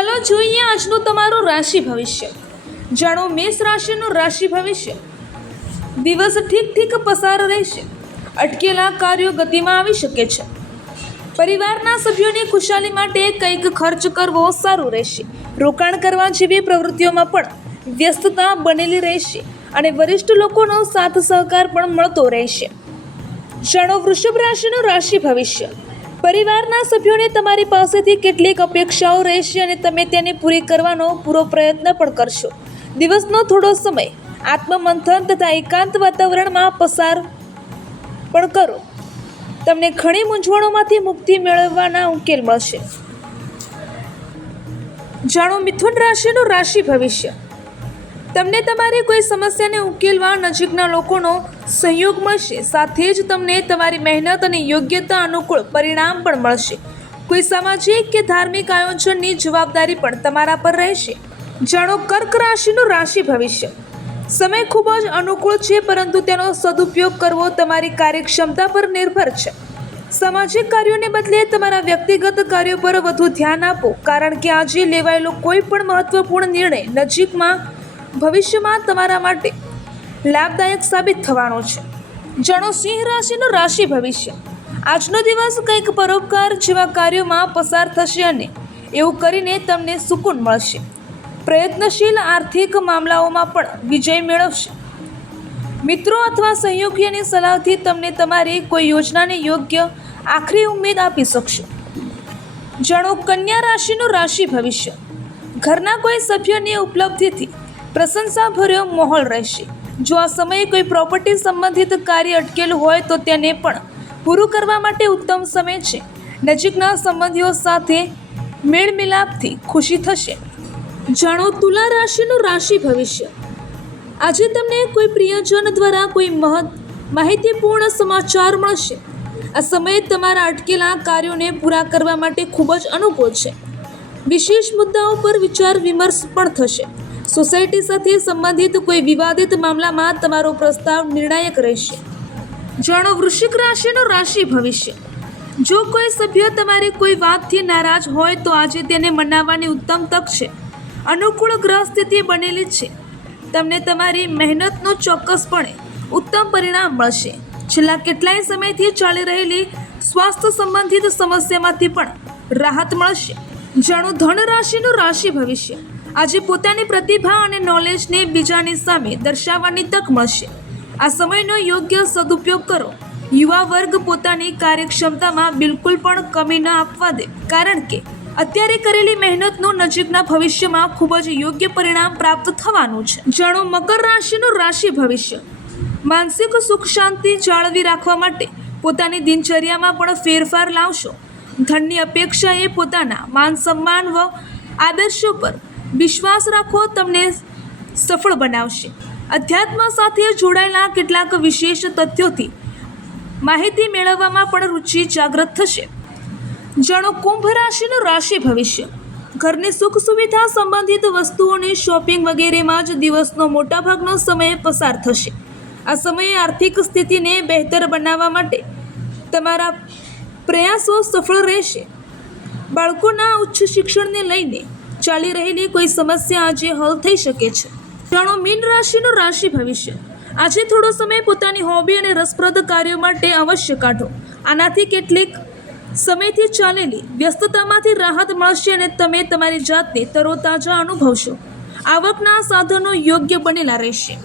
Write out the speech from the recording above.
ચાલો જોઈએ આજનું તમારું રાશિ ભવિષ્ય. જાણો મેષ રાશિનું રાશિ ભવિષ્ય. દિવસ ઠીક પસાર રહેશે. અટકેલા કાર્યો ગતિમાં આવી શકે છે. પરિવારના સભ્યોની ખુશાલી માટે કંઈક ખર્ચ કરવો સારું રહેશે. રોકાણ કરવા જેવી પ્રવૃત્તિઓમાં પણ વ્યસ્તતા બનેલી રહેશે અને વરિષ્ઠ લોકોનો સાથ સહકાર પણ મળતો રહેશે. જાણો વૃષભ રાશિનું રાશિ ભવિષ્ય. પરિવારના સભ્યોને તમારી પાસેથી કેટલીક અપેક્ષાઓ રહેશે અને તમે તેને પૂરી કરવાનો પૂરો પ્રયત્ન પણ કરશો. દિવસનો થોડો સમય આત્મમંથન તથા એકાંત વાતાવરણમાં પસાર પણ કરો. તમને ઘણી મૂંઝવણોમાંથી મુક્તિ મેળવવાના ઉકેલ મળશે. જાણો મિથુન રાશિનું રાશિ ભવિષ્ય. તમને તમારી કોઈ સમસ્યાને ઉકેલવા નજીકના લોકોનો સહયોગ મળશે. સાથે જ તમને તમારી મહેનત અને યોગ્યતા અનુકૂળ પરિણામ પણ મળશે. કોઈ સામાજિક કે ધાર્મિક આયોજનની જવાબદારી પણ તમારા પર રહેશે. જાણો કર્ક રાશિનું રાશિ ભવિષ્ય. સમય ખૂબ જ અનુકૂળ છે, પરંતુ તેનો સદુપયોગ કરવો તમારી કાર્યક્ષમતા પર નિર્ભર છે. સામાજિક કાર્યોને બદલે તમારા વ્યક્તિગત કાર્યો પર વધુ ધ્યાન આપો, કારણ કે આજે લેવાયેલો કોઈ પણ મહત્વપૂર્ણ નિર્ણય નજીકમાં ભવિષ્યમાં તમારા માટે લાભદાયક સાબિત થવાનો છે. જાણો સિંહ રાશિનું રાશિ ભવિષ્ય. આજનો દિવસ કંઈક પરોપકાર જેવા કાર્યોમાં પસાર થશે અને એવું કરીને તમને સુકૂન મળશે. પ્રયત્નશીલ આર્થિક મામલાઓમાં પણ વિજય મેળવશે. મિત્રો અથવા સહયોગીઓની સલાહથી તમને તમારી કોઈ યોજનાને યોગ્ય આખરી ઉમેદ આપી શકશો. જાણો કન્યા રાશિનું રાશિ ભવિષ્ય. ઘરના કોઈ સભ્યની ઉપલબ્ધિથી પ્રશંસાભર્યો માહોલ રહેશે. જો આ સમયે કોઈ પ્રોપર્ટી સંબંધિત કાર્ય અટકેલું હોય તો તેને પણ પૂરું કરવા માટે ઉત્તમ સમય છે. નજીકના સંબંધીઓ સાથે મેળમિલાપથી ખુશી થશે. જાણો તુલા રાશિનું રાશિ ભવિષ્ય. આજે તમને કોઈ પ્રિયજન દ્વારા કોઈ માહિતીપૂર્ણ સમાચાર મળશે. આ સમયે તમારા અટકેલા કાર્યોને પૂરા કરવા માટે ખૂબ જ અનુકૂળ છે. વિશેષ મુદ્દાઓ પર વિચાર વિમર્શ પણ થશે. સોસાયટી સાથે સંબંધિત કોઈ વિવાદિત મામલામાં તમારો પ્રસ્તાવ નિર્ણાયક રહેશે. જાણો વૃશ્ચિક રાશિનું રાશિ ભવિષ્ય. જો કોઈ સભ્ય તમારી કોઈ વાતથી નારાજ હોય તો આજે તેને મનાવવાની ઉત્તમ તક છે. અનુકૂળ ગ્રહ સ્થિતિ બનેલી છે. તમને તમારી મહેનતનું ચોક્કસપણે ઉત્તમ પરિણામ મળશે. છેલ્લા કેટલાય સમયથી ચાલી રહેલી સ્વાસ્થ્ય સંબંધિત સમસ્યામાંથી પણ રાહત મળશે. જાણો ધન રાશિનું રાશિ ભવિષ્ય. આજે પોતાની પ્રતિભા અને નોલેજને બીજાની સામે દર્શાવવાની તક મળશે. આ સમયનો યોગ્ય સદુપયોગ કરો. યુવા વર્ગ પોતાની કાર્યક્ષમતામાં બિલકુલ પણ કમી ન આપવા દે, કારણ કે અત્યારે કરેલી મહેનતનું નજીકના ભવિષ્યમાં ખૂબ જ યોગ્ય પરિણામ પ્રાપ્ત થવાનું છે. જાણો મકર રાશિનું રાશિ ભવિષ્ય. માનસિક સુખ શાંતિ જાળવી રાખવા માટે પોતાની દિનચર્યામાં પણ ફેરફાર લાવશો. ધનની અપેક્ષાએ પોતાના માન સન્માન વ આદર્શો પર વિશ્વાસ રાખવો તમને સફળ બનાવશે. અધ્યાત્મ સાથે જોડાયેલા કેટલાક વિશેષ તથ્યોથી માહિતી મેળવવામાં પણ રુચિ જાગૃત થશે. જાણો કુંભ રાશિનું રાશિ ભવિષ્ય. ઘરની સુખ સુવિધા સંબંધિત વસ્તુઓની શોપિંગ વગેરેમાં જ દિવસનો મોટાભાગનો સમય પસાર થશે. આ સમયે આર્થિક સ્થિતિને બહેતર બનાવવા માટે તમારા પ્રયાસો સફળ રહેશે. બાળકોના ઉચ્ચ શિક્ષણને લઈને ચાલી રહેલી કોઈ સમસ્યા આજે હલ થઈ શકે છે. જાણો મીન રાશિનું રાશિ ભવિષ્ય. આજે થોડો સમય પોતાની હોબી અને રસપ્રદ કાર્યો માટે અવશ્ય કાઢો. આનાથી કેટલીક સમયથી ચાલેલી વ્યસ્તતામાંથી રાહત મળશે અને તમે તમારી જાતને તરોતાજા અનુભવશો. આવકના સાધનો યોગ્ય બનેલા રહેશે.